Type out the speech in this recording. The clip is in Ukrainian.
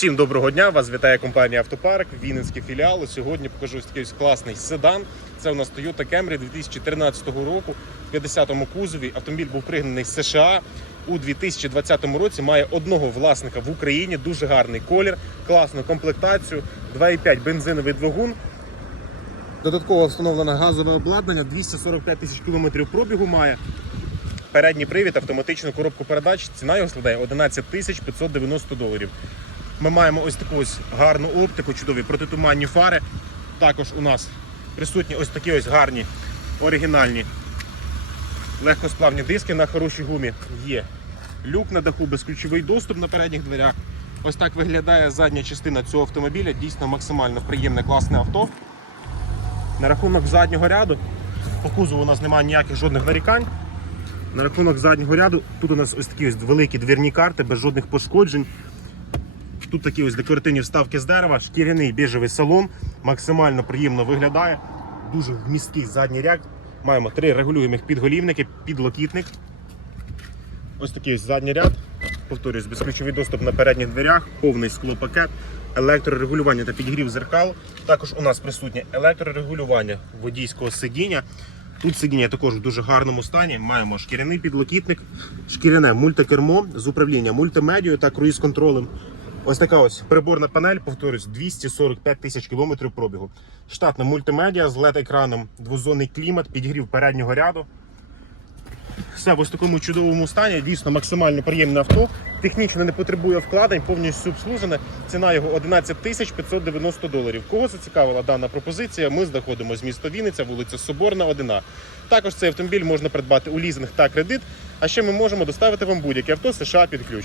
Всім доброго дня! Вас вітає компанія Автопарк, Вінницький філіал. Сьогодні покажу ось такий ось класний седан. Це у нас Toyota Camry 2013 року в 50-му кузові. Автомобіль був пригнаний з США. У 2020 році має одного власника в Україні. Дуже гарний колір, класну комплектацію, 2,5 бензиновий двигун. Додатково встановлене газове обладнання, 245 тисяч кілометрів пробігу має. Передній привід, автоматичну коробку передач. Ціна його складає 11 тисяч 590 доларів. Ми маємо ось таку ось гарну оптику, чудові протитуманні фари. Також у нас присутні ось такі ось гарні оригінальні легкосплавні диски на хорошій гумі. Є люк на даху, безключовий доступ на передніх дверях. Ось так виглядає задня частина цього автомобіля. Дійсно максимально приємне, класне авто. На рахунок заднього ряду по кузову у нас немає ніяких жодних нарікань. На рахунок заднього ряду тут у нас ось такі ось великі двірні карти без жодних пошкоджень. Тут такі ось декоративні вставки з дерева, шкіряний біжевий салон, максимально приємно виглядає. Дуже вмісткий задній ряд. Маємо три регулюємих підголівники, підлокітник. Ось такий ось задній ряд. Повторюсь, безключовий доступ на передніх дверях, повний склопакет, електрорегулювання та підігрів зеркал. Також у нас присутнє електрорегулювання водійського сидіння. Тут сидіння також в дуже гарному стані. Маємо шкіряний підлокітник, шкіряне мультикермо з управління мультимедією та круїз-контролем. Ось така ось приборна панель, повторюсь, 245 тисяч кілометрів пробігу. Штатна мультимедіа з LED-екраном, двозонний клімат, підігрів переднього ряду. Все в ось такому чудовому стані, дійсно максимально приємне авто. Технічно не потребує вкладень, повністю обслужене. Ціна його 11 тисяч 590 доларів. Кого зацікавила дана пропозиція? Ми знаходимося з міста Вінниця, вулиця Соборна, 1. Також цей автомобіль можна придбати у лізинг та кредит. А ще ми можемо доставити вам будь-яке авто США під ключ.